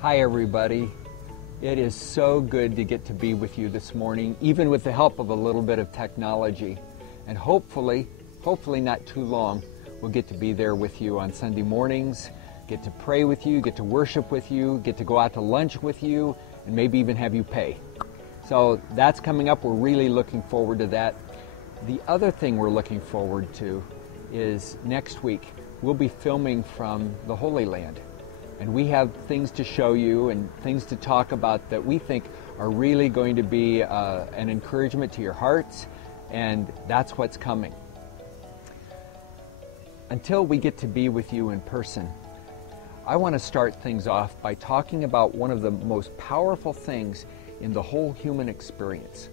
Hi everybody. It is so good to get to be with you this morning, even with the help of a little bit of technology. And hopefully not too long, we'll get to be there with you on Sunday mornings, get to pray with you, get to worship with you, get to go out to lunch with you, and maybe even have you pay. So that's coming up. We're really looking forward to that. The other thing we're looking forward to is next week we'll be filming from the Holy Land. And we have things to show you and things to talk about that we think are really going to be an encouragement to your hearts, and that's what's coming. Until we get to be with you in person, I want to start things off by talking about one of the most powerful things in the whole human experience.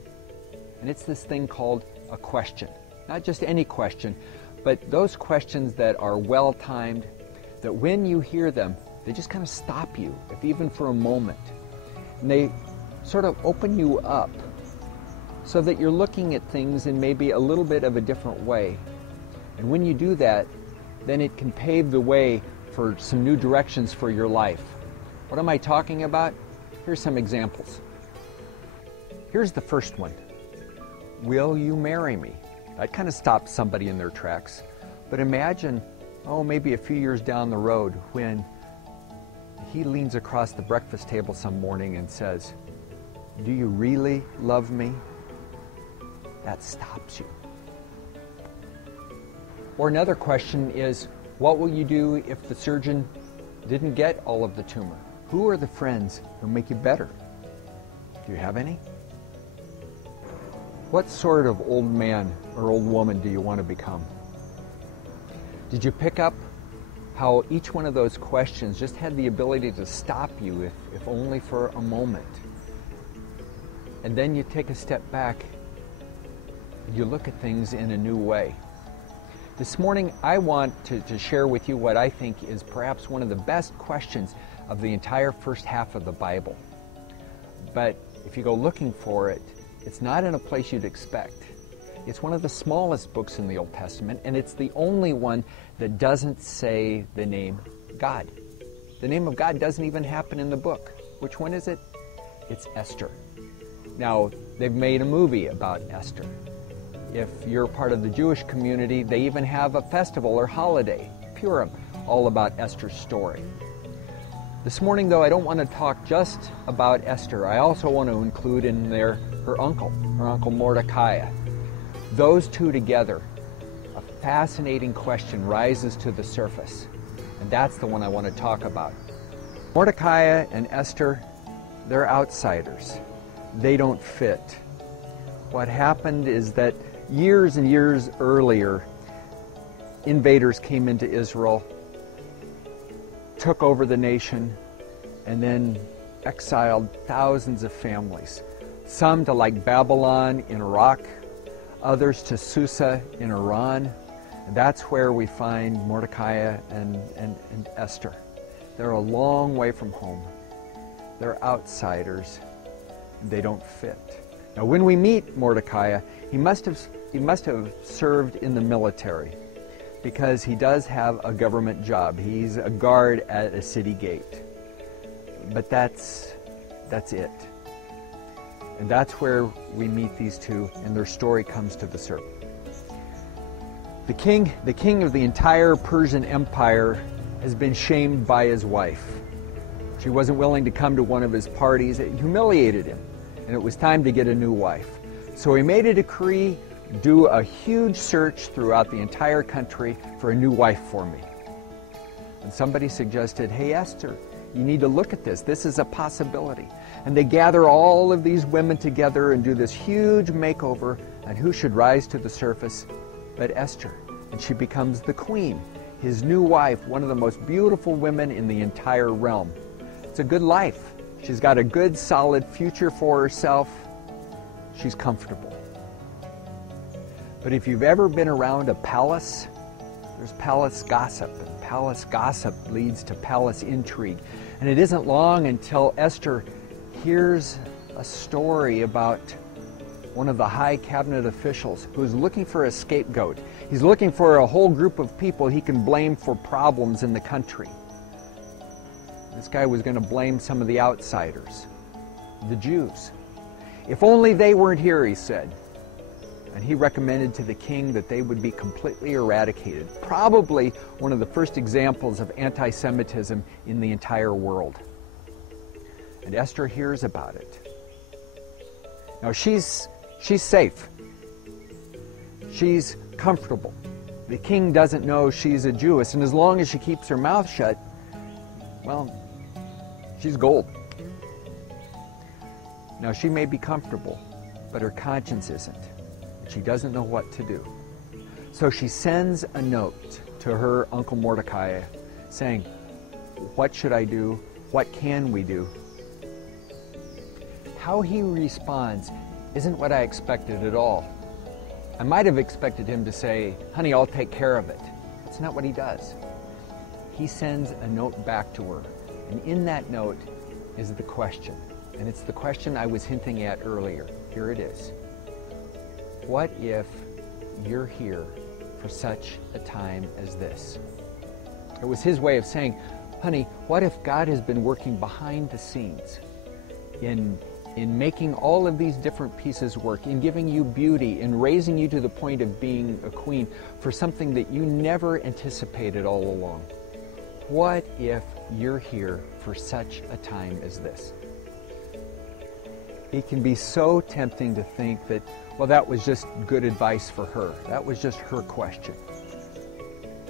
And it's this thing called a question. Not just any question, but those questions that are well-timed, that when you hear them, they just kind of stop you, if even for a moment. And they sort of open you up so that you're looking at things in maybe a little bit of a different way. And when you do that, then it can pave the way for some new directions for your life. What am I talking about? Here's some examples. Here's the first one. Will you marry me? That kind of stops somebody in their tracks. But imagine, maybe a few years down the road when he leans across the breakfast table some morning and says, "Do you really love me?" That stops you. Or another question is, what will you do if the surgeon didn't get all of the tumor? Who are the friends who make you better? Do you have any? What sort of old man or old woman do you want to become? Did you pick up how each one of those questions just had the ability to stop you, if only for a moment? And then you take a step back and you look at things in a new way. This morning I want to share with you what I think is perhaps one of the best questions of the entire first half of the Bible. But if you go looking for it, it's not in a place you'd expect. It's one of the smallest books in the Old Testament, and it's the only one that doesn't say the name God. The name of God doesn't even happen in the book. Which one is it? It's Esther. Now, they've made a movie about Esther. If you're part of the Jewish community, they even have a festival or holiday, Purim, all about Esther's story. This morning, though, I don't want to talk just about Esther. I also want to include in there her uncle Mordecai. Those two together, a fascinating question rises to the surface, and that's the one I want to talk about. Mordecai and Esther, they're outsiders. They don't fit. What happened is that years and years earlier, invaders came into Israel, took over the nation, and then exiled thousands of families. Some to like Babylon in Iraq, others to Susa in Iran. And that's where we find Mordecai and Esther. They're a long way from home. They're outsiders. They don't fit. Now when we meet Mordecai, he must have served in the military, because he does have a government job. He's a guard at a city gate. But that's it. And that's where we meet these two, and their story comes to the surface. The king of the entire Persian Empire has been shamed by his wife. She wasn't willing to come to one of his parties. It humiliated him, and it was time to get a new wife. So he made a decree, do a huge search throughout the entire country for a new wife for me. And somebody suggested, "Hey Esther, you need to look at this. This is a possibility." And they gather all of these women together and do this huge makeover, and who should rise to the surface but Esther? And she becomes the queen, his new wife, one of the most beautiful women in the entire realm. It's a good life. She's got a good, solid future for herself. She's comfortable. But if you've ever been around a palace, there's palace gossip, and palace gossip leads to palace intrigue. And it isn't long until Esther hears a story about one of the high cabinet officials who's looking for a scapegoat. He's looking for a whole group of people he can blame for problems in the country. This guy was going to blame some of the outsiders, the Jews. If only they weren't here, he said. And he recommended to the king that they would be completely eradicated. Probably one of the first examples of anti-Semitism in the entire world. And Esther hears about it. Now she's safe. She's comfortable. The king doesn't know she's a Jewess, and as long as she keeps her mouth shut, well, she's gold. Now she may be comfortable, but her conscience isn't. She doesn't know what to do. So she sends a note to her Uncle Mordecai saying, what should I do? What can we do? How he responds isn't what I expected at all. I might have expected him to say, honey, I'll take care of it. That's not what he does. He sends a note back to her. And in that note is the question. And it's the question I was hinting at earlier. Here it is. What if you're here for such a time as this? It was his way of saying, honey, what if God has been working behind the scenes in making all of these different pieces work, in giving you beauty, in raising you to the point of being a queen for something that you never anticipated all along? What if you're here for such a time as this? It can be so tempting to think that, well, that was just good advice for her. That was just her question.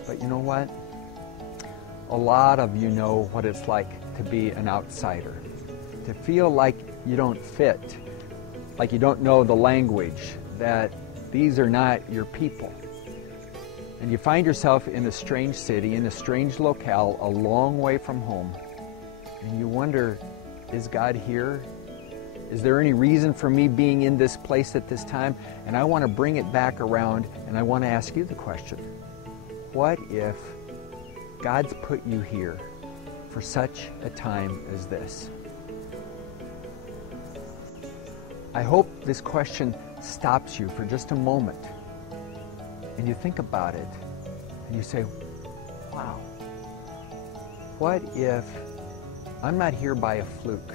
But you know what? A lot of you know what it's like to be an outsider, to feel like you don't fit, like you don't know the language, that these are not your people. And you find yourself in a strange city, in a strange locale, a long way from home, and you wonder, is God here? Is there any reason for me being in this place at this time? And I want to bring it back around, and I want to ask you the question. What if God's put you here for such a time as this? I hope this question stops you for just a moment, and you think about it, and you say, wow, what if I'm not here by a fluke?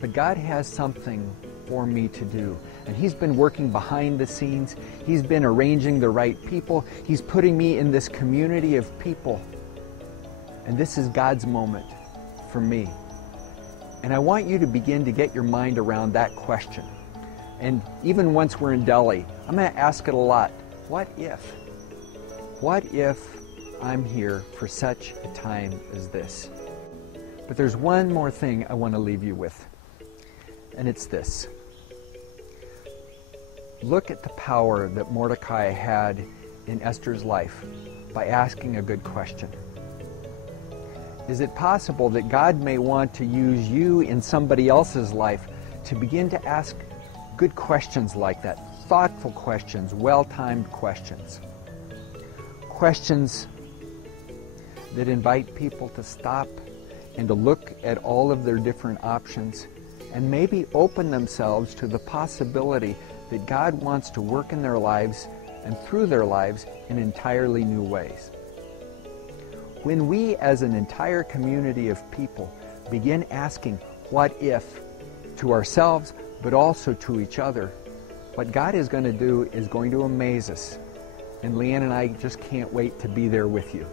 But God has something for me to do. And He's been working behind the scenes. He's been arranging the right people. He's putting me in this community of people. And this is God's moment for me. And I want you to begin to get your mind around that question. And even once we're in Delhi, I'm going to ask it a lot. What if? What if I'm here for such a time as this? But there's one more thing I want to leave you with. And it's this. Look at the power that Mordecai had in Esther's life by asking a good question. Is it possible that God may want to use you in somebody else's life to begin to ask good questions like that? Thoughtful questions, well-timed questions. Questions that invite people to stop and to look at all of their different options and maybe open themselves to the possibility that God wants to work in their lives and through their lives in entirely new ways. When we as an entire community of people begin asking what if to ourselves but also to each other, what God is going to do is going to amaze us. And Leanne and I just can't wait to be there with you.